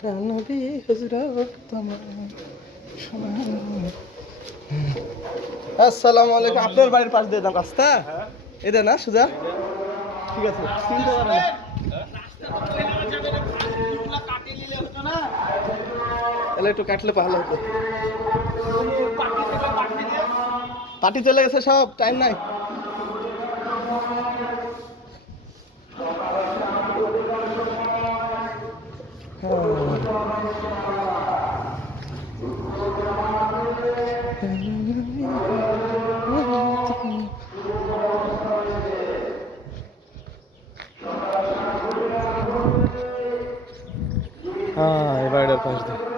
প্যারা নবী হজরত তোমার আসসালামু আলাইকুম। আপনার বাড়ির পাশ দিয়ে দাম রাস্তা। এটা না, সুজা। ঠিক আছে। চিনতে পারেন তাহলে একটু কাটলে ভালো হতো। পার্টি চলে গেছে সব টাইম নাই। हाँ ये राइडर पहुँच